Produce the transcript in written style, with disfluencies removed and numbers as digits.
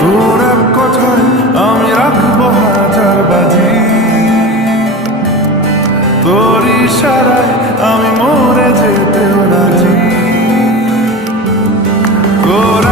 তোর এক কথায় আমি রাখবো হাজার বাজি, তোর ইশারায় আমি মরে যেতেও রাজি। তোর